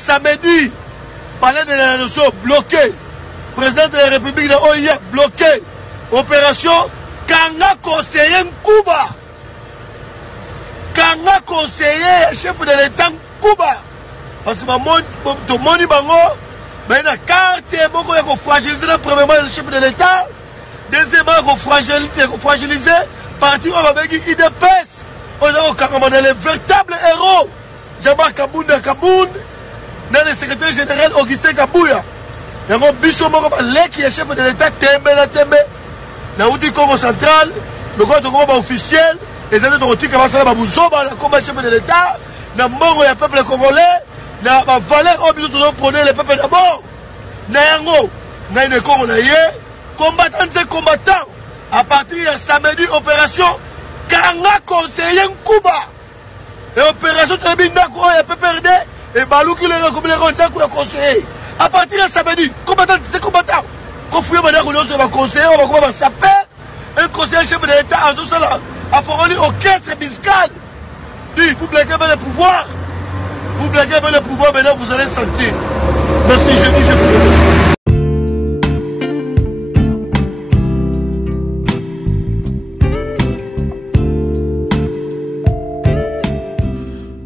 samedi, palais de la Nation bloqué. Président de la République de OIA bloqué. Opération Kanga conseiller Kuba. Kanga conseiller chef de l'État Kuba. Parce que tout le monde a une carte beaucoup de fragiliser premièrement le chef de l'État. Deuxièmement, fragiliser parti où on va dire IDPS. On a les véritables héros. Jabbar Kabounda Kabound, dans le secrétaire général Augustin Kabouya. Il y a un biso qui est chef de l'État, Tembe. Dans le Congo central, le Congo officiel, les années de retour qui avancent là, comme chef de l'État, dans le monde, il y a le peuple congolais, dans la valeur, on doit prendre le peuple d'abord. Nayango, dans le Congo, combattants, à partir de samedi, opération Kanga conseiller Kuba. Et opération Tabindako et PPRD et Balou qui les recommande d'Ako conseiller. À partir de samedi, combattants, c'est combattants. Quand vous voyez qu'on va conseiller, on va saper un conseiller chef de l'État en tout cela. À Foroli, orchestre biscade. Dit, vous blaguez avec le pouvoir. Vous blaguez avec le pouvoir, maintenant vous allez sentir. Merci, je vous remercie.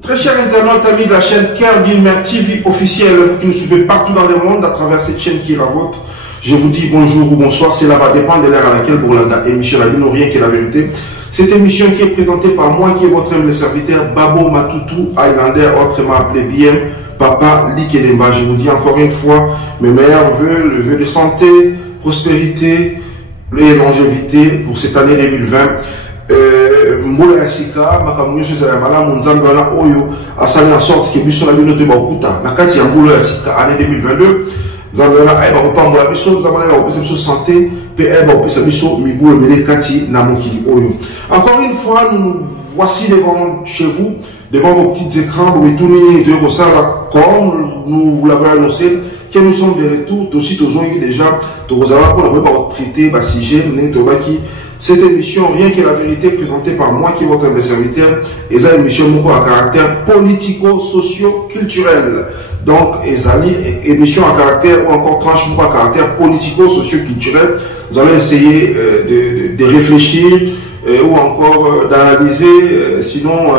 Très chers internautes, amis de la chaîne Cœur d'Ilmer TV officielle, vous qui nous suivez partout dans le monde à travers cette chaîne qui est la vôtre, je vous dis bonjour ou bonsoir, cela va dépendre de l'heure à laquelle Bourlanda émission la Bino rien qui est la vérité. Cette émission qui est présentée par moi, qui est votre humble serviteur, Babo Matutu, Highlander, autrement appelé bien Papa Likelemba. Je vous dis encore une fois mes meilleurs voeux, le vœu de santé, prospérité et longévité pour cette année 2020. Mbola Yasika, Makamunyo Sezayamala, Munzambe Wana Oyo, a sali en sorte que Bisson a eu notre Bakuta. Nakati Mbola Yasika, année 2022, Nzambe Wana Aïba Opa Mbola Bisson, Nzambe Wana Opa Bisson santé, PM Opa Bisson, Mibou Mele Kati, Namokili Oyo. Encore une fois, nous voici devant chez vous, devant vos petits écrans, vous tournez de Rosala, comme nous vous l'avons annoncé, que nous sommes de retour, aussi aux gens qui déjà, de Rosala, pour ne pas traiter, Basigé, Netobaki. Cette émission, rien que la vérité, présentée par moi qui est votre humble serviteur, est une émission à caractère politico-socio-culturel. Donc, une émission à caractère ou encore tranche à caractère politico-socio-culturel. Nous allons essayer de réfléchir ou encore d'analyser, sinon,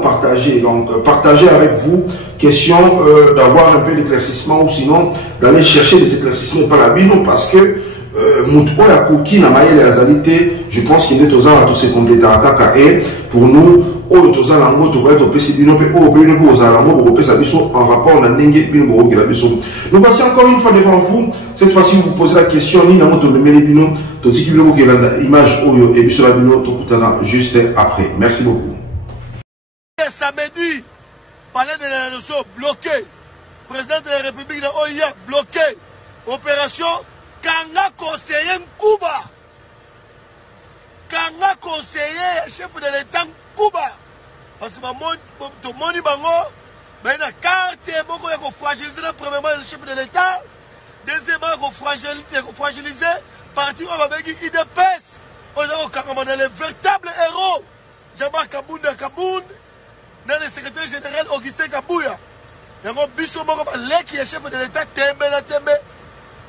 partager. Donc, partager avec vous, question d'avoir un peu d'éclaircissement ou sinon d'aller chercher des éclaircissements par la bino parce que je pense qu'il est aux à tous ces complétants et pour nous en rapport nous voici encore une fois devant vous. Cette fois-ci vous posez la question image juste après. Merci beaucoup. Samedi, palais de la Nation bloqué. Président de la République de OIA bloqué. Opération Kanga conseiller Kuba. Kanga conseiller chef de l'État Kuba. Parce que tout le monde a une carte beaucoup de fragiliser premièrement le chef de l'État. Deuxièmement, fragiliser parti où on va dire IDPS. On a les véritables héros. Jabbar Kabounda Kabound, dans le secrétaire général Augustin Kabouya. Il y a un biso qui est chef de l'État Tembe.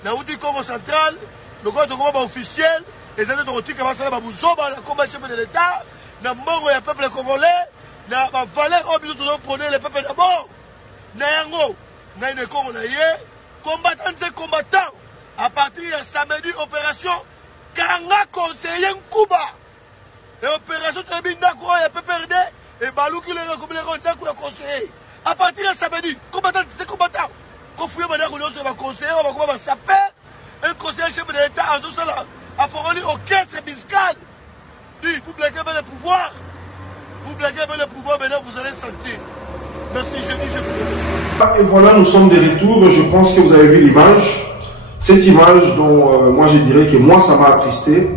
Dans le Congo central, le Congo officiel, les années de retour qui avancent là, comme chef de l'État, dans le monde, il y a le peuple congolais, dans la valeur, on doit prendre le peuple d'abord. Nayango, dans le Congo, combattants, à partir de samedi, opération Kanga conseiller Kuba. Et opération Tabindako et PPRD, et Balou qui les recommande d'Ako conseiller. À partir de samedi, combattants, c'est combattants. Quand vous voyez qu'on va conseiller, on va saper un conseiller chef de l'État en tout cela. À Foroli, orchestre biscade. Dit, vous blaguez avec le pouvoir. Vous blaguez avec le pouvoir, maintenant vous allez sentir. Merci, je vous remercie. Et voilà, nous sommes de retour. Je pense que vous avez vu l'image. Cette image dont moi je dirais que moi ça m'a attristé.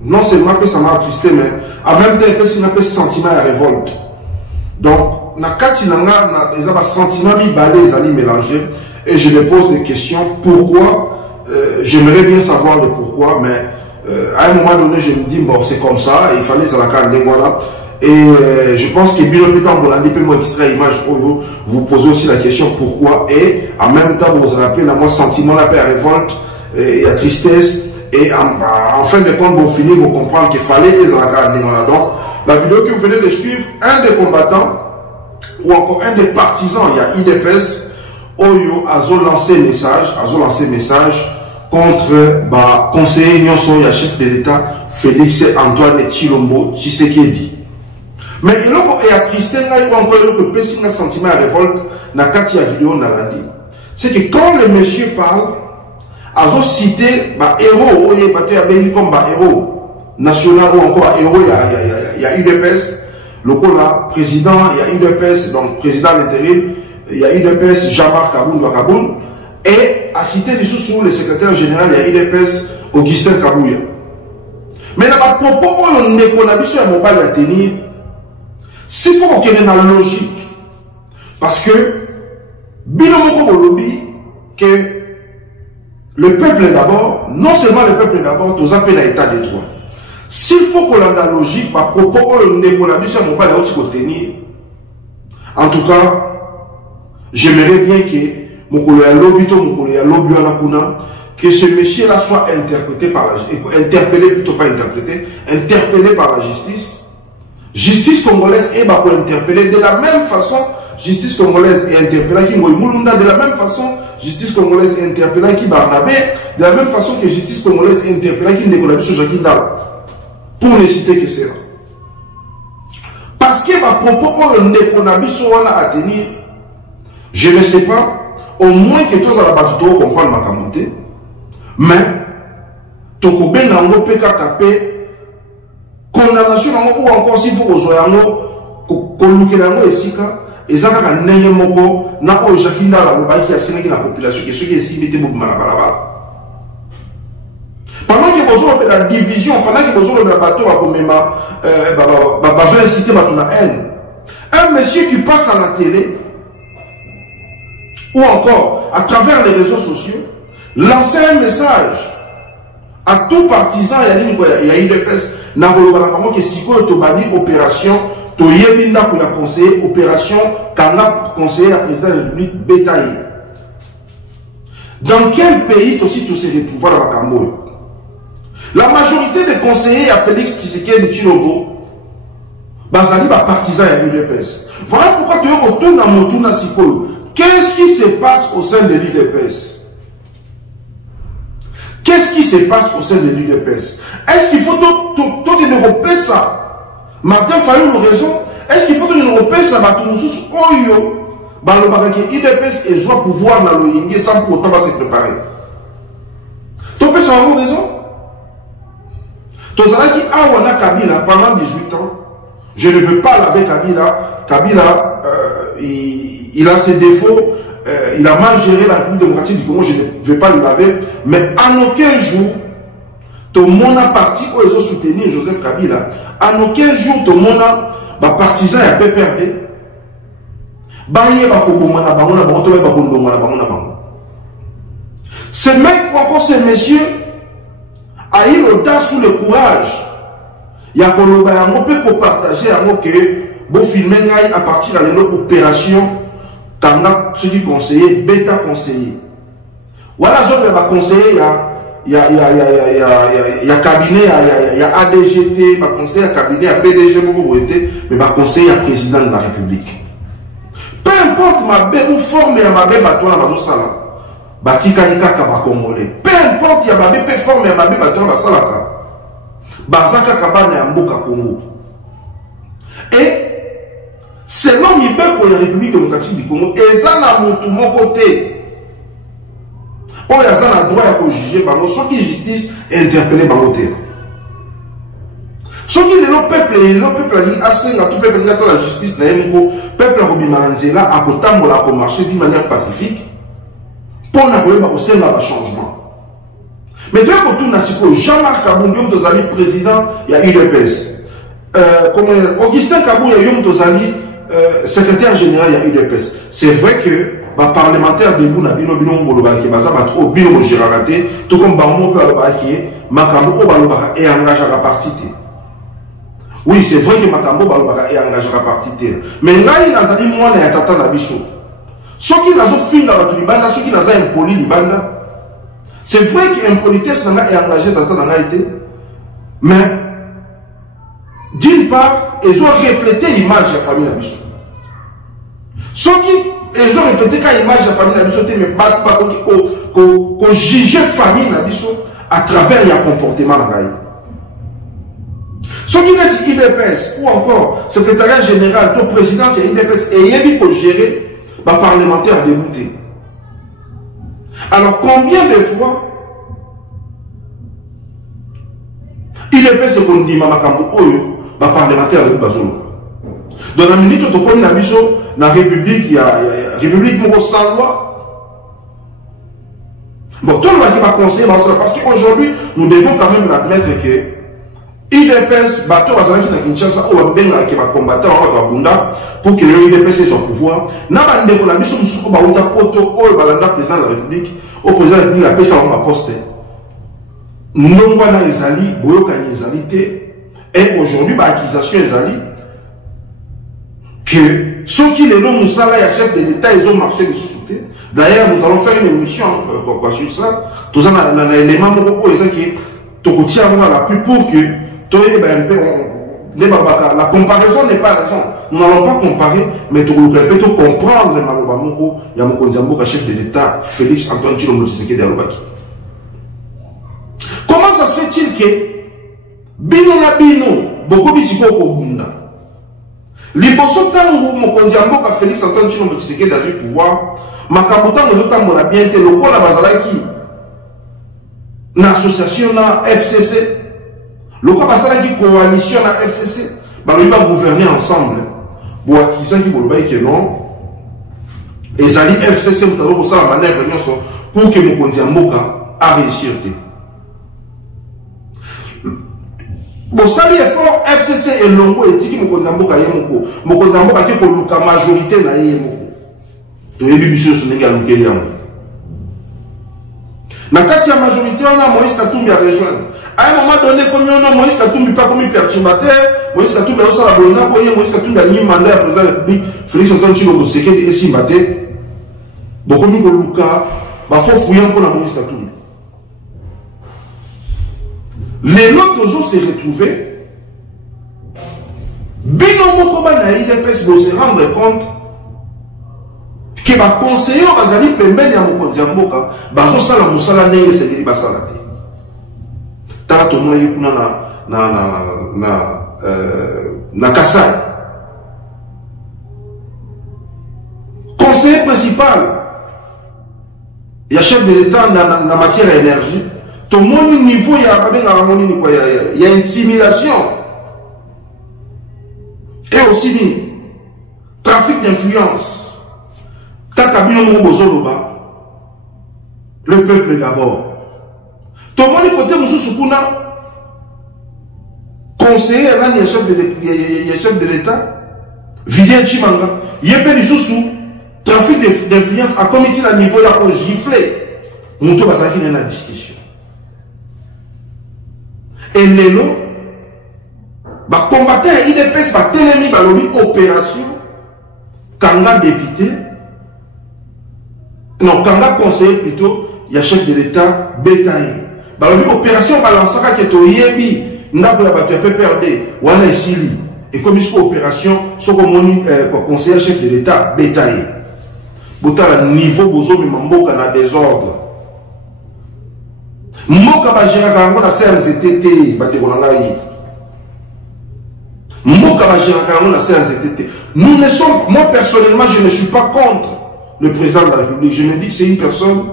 Non seulement que ça m'a attristé, mais en même temps, c'est un peu sentiment et révolte. Donc, na katinanga, na des sentiments mélangés. Et je me pose des questions. Pourquoi? J'aimerais bien savoir le pourquoi, mais à un moment donné, je me dis, bon, c'est comme ça, il fallait ça la voilà. Et je pense que Bilo Pétan Bolandi peut m'extraire image vous posez aussi la question pourquoi. Et en même temps, vous vous rappelez, moi, sentiment, la paix, la révolte, et la tristesse. Et en fin de compte, vous finissez, vous comprenez qu'il fallait les regarder. Donc, la vidéo que vous venez de suivre, un des combattants, ou encore un des partisans, il y a IDPS, Oyo a lancé un message contre le conseiller Nyonso, il y a chef de l'État, Félix Antoine Tshilombo Tshisekedi. Mais il y a tristesse, il y a encore un sentiment de révolte dans la vidéo. C'est que quand le monsieur parle, ils ont cité les héros, il y a des comme héros nationaux ou encore héros, il y a UDPS, le président, il y a UDPS, donc président de l'intérim, il y a UDPS Jean-Marc Kaboun, et à citer les sous le secrétaire général, il y a UDPS Augustin Kabouya. Mais dans ma propos, on est qu'on a vu sur un mobile à tenir, s'il faut qu'on ait dans la logique, parce que, binomoko lobby, que le peuple d'abord, non seulement le peuple d'abord, tous appellent à l'état de droit. S'il faut qu'on ait dans la logique, ma propos, on est qu'on a vu sur un mobile à tenir, en tout cas, j'aimerais bien que que ce monsieur-là soit interprété par la interpellé plutôt pas interprété, interpellé par la justice congolaise et pour interpeller de la même façon, justice congolaise est interpellée qui Moïmoulunda, de la même façon, justice congolaise est interpellée qui Barnabé, de la même façon que justice congolaise est interpellée qui Ndekolabiso Jacques Ndala. Pour ne citer que cela. Parce que ma propos Ndekolabiso à tenir, je ne sais pas, au moins que tous à la base de comprendre ma camoté, mais Tokobe Nango PKKP, condamnation ou encore s'il faut que Kolukelango et Sika, et Zaka Nene Moko, Nako Jacquina, la Sénégal, la population, qui est ce qui est si vite pour Malabalaba. Pendant que vous avez la division, pendant que vous avez la bateau, comme besoin de citer ma haine, un monsieur qui passe à la télé, ou encore à travers les réseaux sociaux, lancer un message à tout partisan, il y a UDPS, qui si vous avez opération, tu as conseillé opération, Kanga conseiller à président de la République bétaillé. Dans quel pays aussi tu se retrouves dans la Cameroun? La majorité des conseillers à Félix Tshisekedi de Tshilombo, Bazali va partisan à UDPS. Voilà pourquoi tu retournes dans mon tour Sikoyo. Qu'est-ce qui se passe au sein de l'UDPS? Qu'est-ce qui se passe au sein de l'UDPS? Est-ce qu'il faut que nous repère ça? Martin Fayou a raison. Est-ce qu'il faut que nous repère ça? Oyo, l'UDPS et joie pouvoir dans le Yingé sans pour autant se préparer. Tu peux savoir raison? Tozalaki Awana Kabila pendant 18 ans. Je ne veux pas laver Kabila. Kabila, il a ses défauts, il a mal géré la République démocratique du Congo, je ne vais pas le laver, mais en aucun jour, tout le monde a parti où ils ont soutenu Joseph Kabila, en aucun jour, tout le monde a partisan et a PPRD. Ce mec ou encore ce monsieur a eu l'audace ou le courage. Il y a qu'on peut partager que vous filmez à partir de l'opération. Tanga, ceux qui conseillent, bêta conseiller. Voilà, je vais conseiller, il y a cabinet, il y a ADGT, il y a conseiller, il y a cabinet, il y a PDG, mais il y a conseiller, il y a président de la République. Peu importe ma bête ou forme à ma bête, bateau, la sala. Bati Kalika Kaba Congolais. Peu importe, il y a ma bête forme à ma bête, bateau, la sala. Bazaka Kabane à Mboka Congo. Et selon Mibeko de la République démocratique du Congo, ils ont mon côté. Ils ont le droit de juger, ceux qui justice et interpeller par le terrain. Ceux qui le peuple a dit, à tout peuple, la justice, le peuple a a marché d'une manière pacifique pour un changement. Mais de l'autre côté, Jean-Marc Kaboundium, président, il y a UDPS. Augustin Kabouya, secrétaire général, il y a UDPS. C'est vrai que les parlementaires de Bouna Bino Bino Bolobaki, Bino Girarate, tout comme Bamo Bolobaki, Makambo Bolobaki est engagé à la partie. Oui, c'est vrai que Makambo est engagé à partir terre. Mais ngai nazali mwana ya tata na biso. Soki nazo finga batu libanda, soki naza impoli libanda. C'est vrai que impolitesse nanga est engagé tata na ngai te. Mais d'une part, ils ont reflété l'image de la famille na biso. Soki ils ont reflété l'image de la famille na biso te, mais bat pas ko juger famille na biso à travers le comportement na ngai. Ce qui est IDPS ou encore secrétariat général, ton président c'est IDPS et il faut gérer les parlementaires déboutés. Alors combien de fois IDPS est qu'on dit Mamakambo Oyo, les parlementaires déboutés. Dans la minute où tu connais la mission, dans la République, il y a République Moro sans loi. Bon, tout le monde va conseiller parce qu'aujourd'hui, nous devons quand même admettre que IDPS, bateau bazalaki na Kinshasa, ou benga qui va combattre à Bunda pour que l'IDPS soit au pouvoir. N'a pas de la mission de Baouta Poto, ou le balanda président de la République, au président de la République, a fait ça en poste. Non, voilà, Ezali, Boyokani Ezali, et aujourd'hui, l'accusation Ezali, que ceux qui les noms Moussala et chef de l'État, ils ont marché de sous-souté. D'ailleurs, nous allons faire une émission sur ça. Tout ça, on a un élément qui est l'appui pour que la comparaison n'est pas raison. Nous n'allons pas comparer, mais tu peux comprendre il y a mon chef de l'État, Félix Antoine Tshilombo Tshisekedi Alobaki. Comment ça se fait-il que Bino na Bino, beaucoup bisiko Bunda, Liboso Tango, Mokondiamboka Félix Antoine Tshilombo Tshisekedi a eu pouvoir, Makabuta Mozotango la bien été le rôle à Bazalaki, l'association na FCC. Le cas passé qui coalition à FCC, ils vont gouverner ensemble. Pour qui que non, et ça dit FCC pour ça la manœuvre pour que Mokondi Mboka a réussi. Bon, ça est fort FCC et Longo et Tiki Mokondi Mboka Yemoko. Mokondi Mboka qui pour la majorité na Yemoko. De l'émission sur les gars Lukeliam. Na kati ya majorité on a Moïse Katumbi à rejoindre. À un moment donné, comme on a Moïse Katumbi pas comme perturbateur, Moïse Katumbi a aussi la bonne, Moïse Katumbi a mis mandat à président de la République, Félix Antoine Tshilombo Tshisekedi et Simbate. Donc comme nous Luka, il faut fouiller pour la Moïse Katumbi. Les autres ont se retrouvés. Binomo Koba na IDPS pour se rendre compte que les conseillers bazali pembeni ya Mokonzi Mboka bazosala musala ndenge sekeli basala te. Tala to mona yekuna na Kasai. Conseiller principal, il y a chef de l'État dans matière énergie. Tout le monde niveau il y a intimidation et aussi trafic d'influence. Le peuple d'abord. Tout le monde côté Moussoukouna, conseiller, il y a chef de l'État, Vidien Chimanga, il y a des sous trafic d'influence à comité à niveau, il y a un giflé. Nous sommes dans la discussion. Et les lots, combattant IDPS, l'ennemi, opération, Kanga député, non, Kanga conseiller plutôt, il y a chef de l'État, Bétaï. Opération Balansaka qui est au Yebi, n'a pas battu un peu perdu, ou en Sili. Et comme il y a opération, ce qu'on conseiller chef de l'État, Bétaï. Bota niveau bozo mi mamboka na désordre. Mboka ba géraka yango na CNZTT batekolanga yi. Mboka ba géraka yango na CNZTT. Nous ne sommes, moi personnellement, je ne suis pas contre le président de la République. Je me dis que c'est une personne,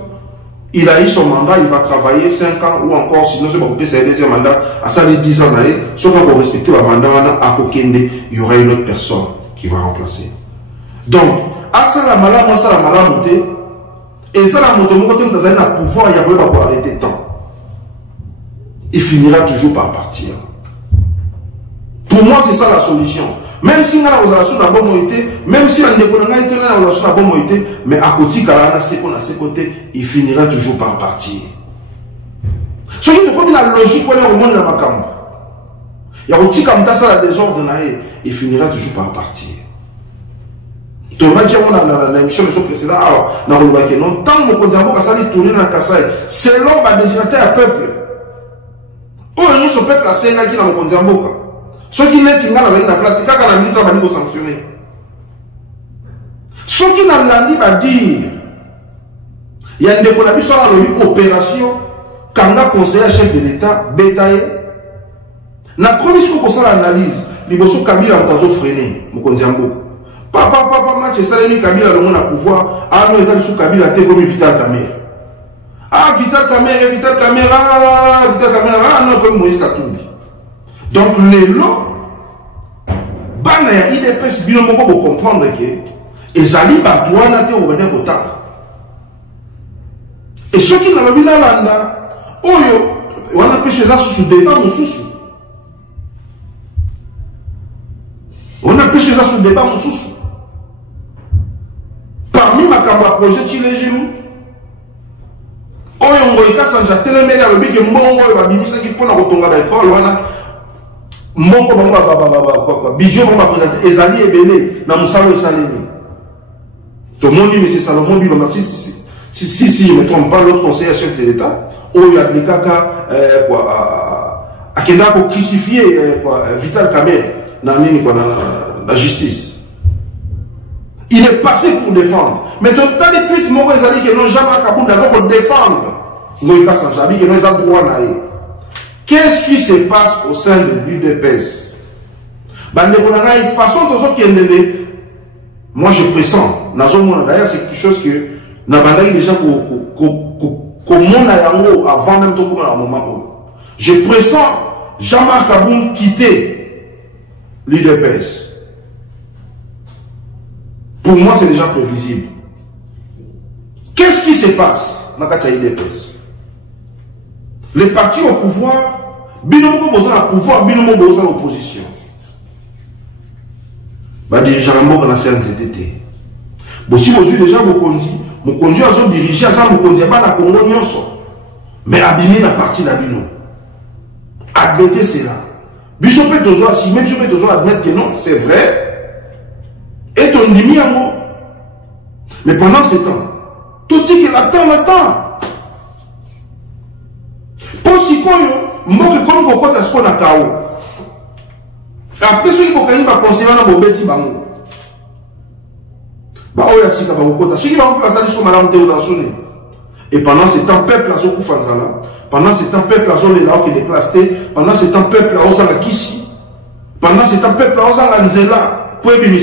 il a eu son mandat, il va travailler 5 ans ou encore, sinon c'est pour c'est un deuxième mandat, à ça les 10 ans d'aller, sauf qu'on respecte le mandat, à Kokende, il y aura une autre personne qui va remplacer. Donc, à ça la malade, moi ça la malade, et ça la moto, mon côté, vous avez un pouvoir, il y a pas pour arrêter le temps. Il finira toujours par partir. Pour moi, c'est ça la solution. Même si on a la bonne moïté, même si on a la bonne moïté, mais à côté, il finira toujours par partir. Ce qui est comme la logique qu'on a au monde de la Macambo. Il y a aussi comme ça la désordre et finira toujours par partir. Donc, dans l'émission précédente, tant que nous avons tourné dans Kassai, selon ma destinataire peuple, où est ce peuple à Sénat qui est dans le Konzamboka? Ceux qui n'ont pas la place, c'est quand la minute va sanctionner. Ceux qui n'ont pas dit, il y a une opération, quand on a conseillé chef de l'État, bétaillé. Na commission pour ça l'analyse, les bossons Kabila ont freiné, mon Konzamboka. Papa, match, ça les Kabila le monde à pouvoir. Ah, nous les sous Kabila, t'es comme Vital Caméra. Ah, Vital Caméra, ah, non, comme Moïse Katumbi. Donc, les lots, bana ya IDPS, bien mon pour comprendre que, et Zali Batouana, t'es au Bénin Botan. Et ceux qui n'ont pas vu la landa, on a pu se faire sous débat, ou sous. On a pu se faire sous débat, ou sous. Parmi ma caméra projet, tu les genoux. Oyo ngoika sanja telemele a lobi ke mbongo ba bimisa ki pona kotonga ba école wana mbongo ba bidjo ba présenter ezali ebele na musalo esalemi. To moni monsieur Salomon Bilonga si je ne me trompe pas l'autre conseiller chef de l'État oyo ablikaka akenda ko crucifier Vital Kamerhe na nini kwa na justice. Il est passé pour défendre. Mais tu as des tweets, moi, qui n'ont jamais Kabunda pour défendre. Qu'est-ce qui se passe au sein de l'UDPS? Moi, je pressens. D'ailleurs, c'est quelque chose que déjà avant même tout moment. Je pressens Jean-Marc Kaboun quitter l'UDPS. Pour moi, c'est déjà prévisible. Qu'est-ce qui se passe dans l'UDPS? Les partis au pouvoir, binomo besoin au pouvoir, binomo besoin à l'opposition. Bah déjà, on a fait un ZTT. Bon, si vous avez déjà mon conduit à son dirigeant, ça mon conduit pas la Congo nyonso. Mais abîmer la partie d'Abino. Admettez cela. Bishop est toujours assis, même Bishop est toujours admettre que non, c'est vrai. Et ton demi en mot. Mais pendant ce temps, tout dit qu'il attend. Pour si quoi, moi que comme vous comptez à ce qu'on a KO. Après, ceux qui vont gagner, va conseiller dans vos bêtises. Bah, oh, il y a six ceux qui vont passer jusqu'au madame Théozasoune. Et pendant ce temps, peuple a son coup fanzala. Pendant ce temps, peuple a son léla qui est déclassé. Pendant ce temps, peuple a osé la Kissi. Pendant ce temps, peuple a osé la Nzela. Pendant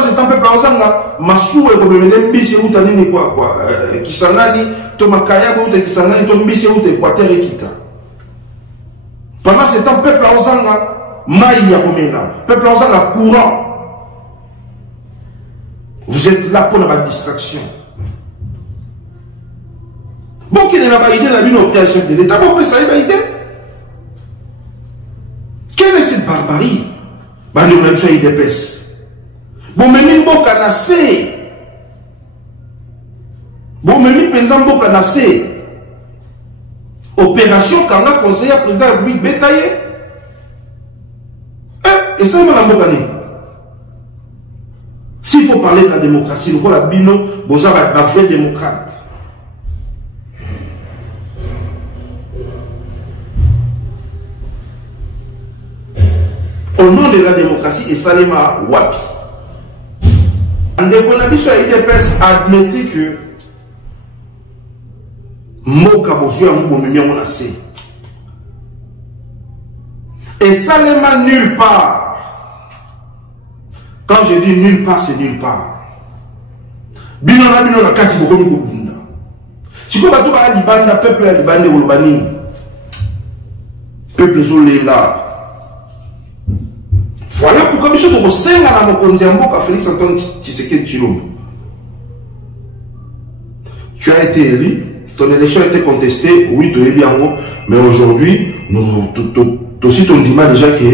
ce temps, peuple a osé la Massou et comme le Mbisi ou Tanini quoi. Kisangani, Tomakaya, ou Kisangani, Tombisi ou Équateur et Kita. Pendant ce temps, peuple a osé la Maïa Komena. Peuple a osé la courant. Vous êtes là pour la distraction. Bon, qui n'a pas idée, la vie au chef de l'État, bon, ça y va idée. Quelle est cette barbarie? Bah, nous avons fait IDPS. Bon, mais nous avons canassé. Bon, mais nous avons canassé. Opération quand on a conseillé à président de la République bétaillé. Et ça, nous avons gagné. S'il faut parler de la démocratie, nous avons la bino, vous avez un vrai démocrate. Au nom de la démocratie, et Salema Wapi. Ndekonabiso à IDPS admettez que Moka Bosu a moumimi à mon assez. Et Salema nulle part. Quand je dis nulle part, c'est nulle part. Bino la kati bokomi kobunda. Si ko bato ba libanda peuple ya libande olobani. Peuple zolé là. Voilà pourquoi M. Tokosenga na mokonzi ya mboka Félix Antoine Tshisekedi Tshilombo. Tu as été élu, ton élection a été contestée, oui, tu es bien, mais aujourd'hui, nous aussi ton dimanche déjà que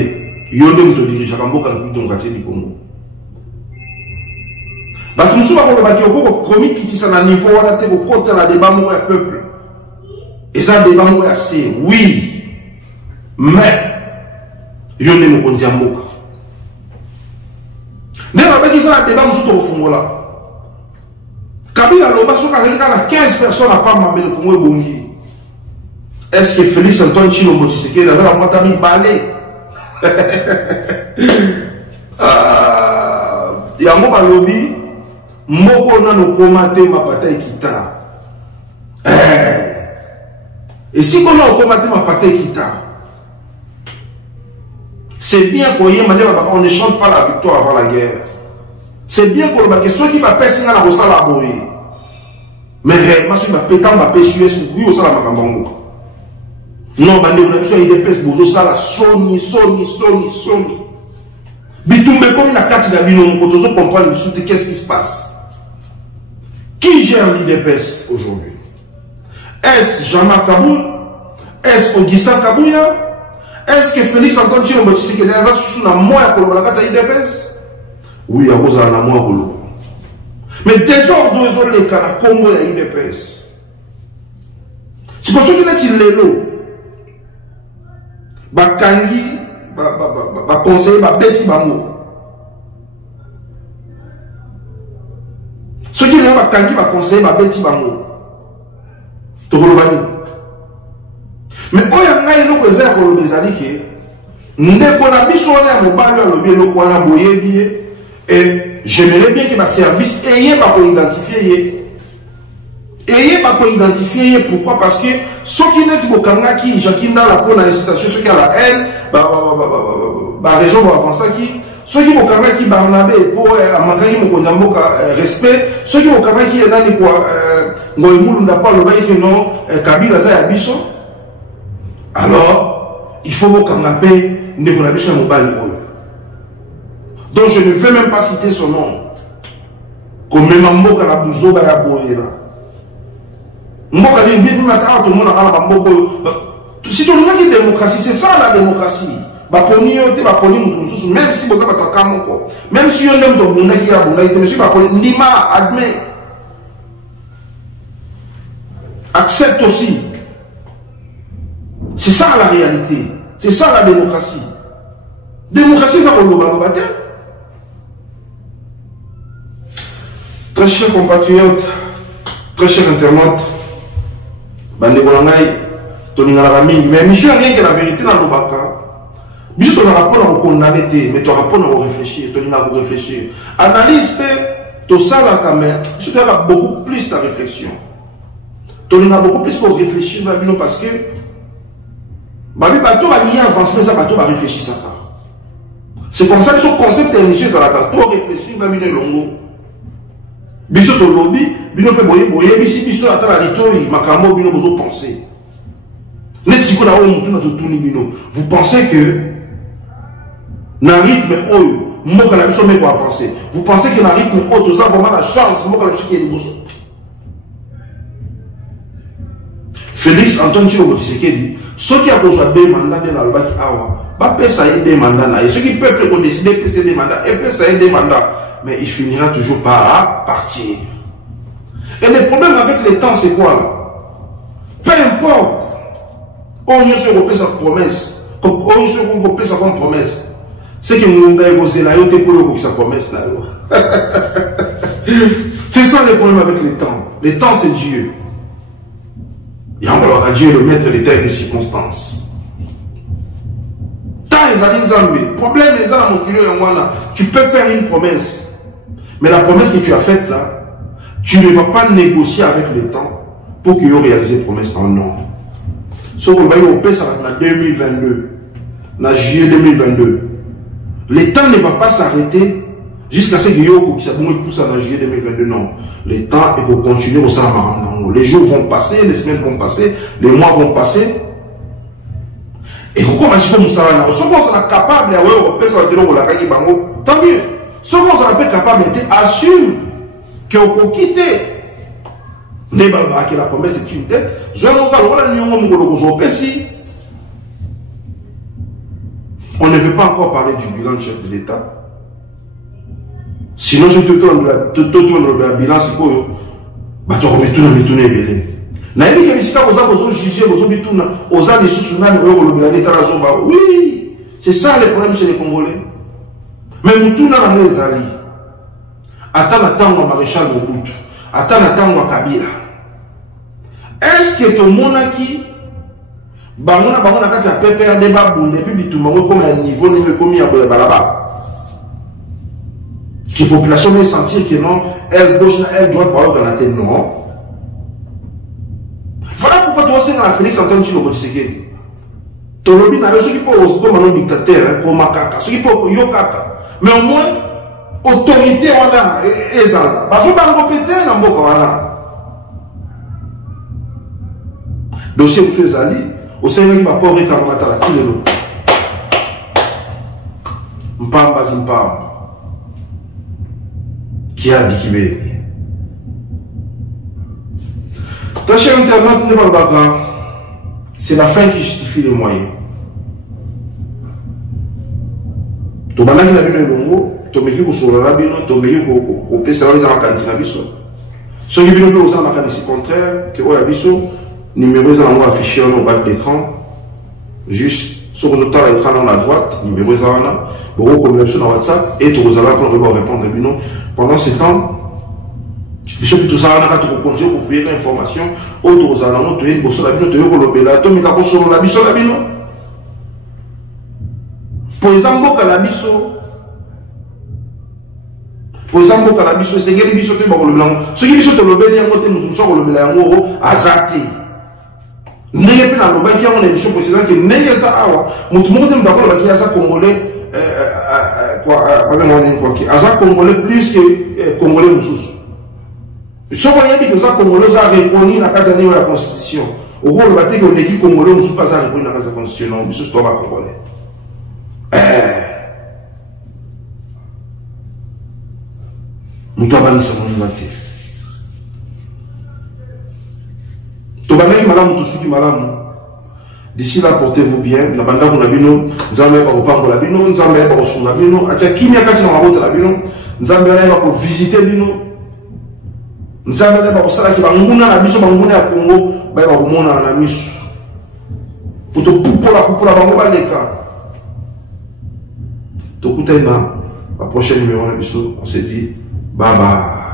Yondé te dirige à Mboka depuis ton quartier du Congo. Bah, tu nous souviens qu'on a commis qui tisse à un niveau, on a été au côté de la débat, mon peuple. Et ça, débat, moi, assez, oui. Mais, yo ne me konzi mboka. Ne la baki ça la débat musuto au fungola. Kabila loba soka renga 15 personnes à pas mamé le Congo bongi. Est-ce que Félix Antoine Tshilombo Tshisekedi dans la moitié mi balé? Yango balobi moko na no komate ma bataille kita. Et si on a combattu ma bataille kita, c'est bien qu'on on ne chante pas la victoire avant la guerre. C'est bien qu'on que ceux qui m'appellent c'est la rosa la boye. Mais réellement si ma pétant ma pêche US pour oui au sala makambango. Non, bande on a besoin de pèse bozo sala soni. Bitumbe comme na carte de bino on peut comprendre qu'est-ce qui se passe. Qui gère l'IDPS aujourd'hui? Est-ce Jean-Marc Kaboul? Est-ce Augustin Kabouya? Est-ce que Félix Antoine Tshilombo Tshisekedi a sous la moya pour la carte de l'IDPS? Oui, il y a un moya pour le. Mais désordre ils ont les cas à Congo et l'IDPS. C'est pour ça qu'il est l'élo. Bakangi, conseiller, Betty Bango. Ceux qui n'ont pas Kangi, conseiller, Betty Bango. Tokolobani. Mais quand il y a un peu de temps pour les années, nous avons mis sur le mobile et j'aimerais bien que ma service ait identifié. Pourquoi? Parce que ceux qui n'ont pas qui Jacqueline dans la peau dans les citations, ceux qui ont la haine, raison pour avancer qui, ceux qui ont qui Barnabé pour Amangaki Mokondamboka respect, ceux qui ont qui est dans les quoi, Ngoïmoulou n'a pas le bail que non, Kabila Zaya Bisso. Alors, il faut que Mokandapé ne connaisse pas mobile. Donc je ne vais même pas citer son nom. Comme même Mboka la Bouzo Baya Boyela. Mboka ni bien matin tout le monde a la Mboka. Si tu regardes la démocratie, c'est ça la démocratie. Même si vous avez un même si on aime ton bunda qui a bunda, monsieur Baponi, Nima admet. Accepte aussi. C'est ça la réalité. C'est ça la démocratie. Démocratie, ça on va battre. Très chers compatriotes, très chers internautes, Bande Bolangay, Tony Nalarami, mais monsieur, rien que la vérité dans le Baka. Tu as rapport à condamner, mais tu as rapport à réfléchir, tu as réfléchir. Analyse, tu ça la caméra, tu as beaucoup plus de réflexion. Tu as beaucoup plus pour réfléchir parce que tu vas lier avancement, ça va réfléchir ça. C'est comme ça que ce concept est monsieur, ça va réfléchir, tu vas longo. Biso to lobby, bino pe boye, biso atala litoi, makamo bino bozo penser. Vous pensez que dans le rythme haut, vous pensez que dans le rythme haut, vous avez vraiment la chance, Félix Antoine Tshilombo Tshisekedi, ceux qui ont besoin de mandats dans le bac awa, ça y est des mandats, et ceux qui peuvent décider de passer des mandats, et ça y est des mandats, mais il finira toujours par partir. Et le problème avec le temps, c'est quoi là? Peu importe. On y se repère sa promesse. On y se repère sa promesse. C'est que mon gars est là, il pour sa promesse là. C'est ça le problème avec le temps. Le temps, c'est Dieu. Et encore à Dieu le maître des temps et des circonstances. Tant les années Zambé, problème les années tu peux faire une promesse. Mais la promesse que tu as faite là, tu ne vas pas négocier avec le temps pour qu'il y ait réalisé la promesse. Non. Ce qu'on va y en 2022, en juillet 2022. Le temps ne va pas s'arrêter jusqu'à ce qu'il y ait en juillet 2022. Non. Le temps est pour continuer au sein. Les jours vont passer, les semaines vont passer, les mois vont passer. Et pourquoi on sera capable de tant mieux. Ce qu'on sera capable d'être assume qu'on peut quitter. La promesse est une dette. On ne veut pas encore parler du bilan du chef de l'État. Sinon, je te tourne de la bilan, c'est quoi? Tu remets tout dans les tournées. Naïmi Kemisika, vous jugé, vous avez tout, vous avez des oui, c'est ça le problème chez les Congolais. Mais nous dans les alliés. Attends, maréchal Mobutu. Attends, Kabila. Est-ce que tout le monde qui Bangona quand ça peut perdre des babounes et puis tout le monde comme un niveau comme il y a balaba. Qui population va sentir que non, elle gauche, elle droite, par exemple, dans la tête, non. Voilà pourquoi tu vois c'est dans la Félix Antoine Tshilombo Tshisekedi. Ton lobby n'a pas ceux qui peuvent comme un dictateur, comme un caca, ceux qui peuvent yo caca. Mais au moins, autorité on a, et ça. Parce que dans le compétent, on a beaucoup. Dossier M. Zali, au sein de ma pauvre Kamata, la Tilelo. Mpamba Zimpamba. Qui a dit qu'il est. Très cher internaute, c'est la fin qui justifie les moyens. Tu vas aller dans le Longo, tu vas aller sur le rabino, tu vas aller au PCA, tu vas aller dans le Bisso. Ceux qui viennent au sein de la contraire, que au Bisso, numéro affiché au bas de l'écran, juste sur le temps l'écran à la droite, numéro 1, beaucoup comme l'option dans WhatsApp, et tu vas aller répondre à Bino. Pendant ce temps, Bishop tout ça, on a continué pour faire l'information. Autres allons te dire, bosso la bino, te yoko lobela, to mi kako solo la biso la bino. Pour exemple, calabiso. Pour exemple, calabiso, c'est quel biso te bako lobela. Ce qui biso te lobela, yango te mutumso ko lobela yango azate. Nenge pe na loba ki yango na émission précédente que nenge za awa, mutumo te mutako loba ki aza congolais aza congolais plus que congolais mususu. Si vous voyez que les Congolais ont reconnu la case de la Constitution, au gros, le bâtiment que les Congolais ne sont pas reconnus la case de la Constitution, non, ce n'est pas Congolais. Nous avons dit ça, nous avons dit. Tout le monde est malade. D'ici là, portez-vous bien. La bande on a vu nous, nous avons pas pour la bino, nous avons pas pour la bino. Atia qui n'y a qu'à se rendre la bino, nous avons pas pour visiter bino. Nous avons pas pour ça qui va nous na biso banguna ya Congo, ba ba mona na miso. Pour te pour la bango baleka. To kutena la prochaine numéro na biso, on se dit bye bye.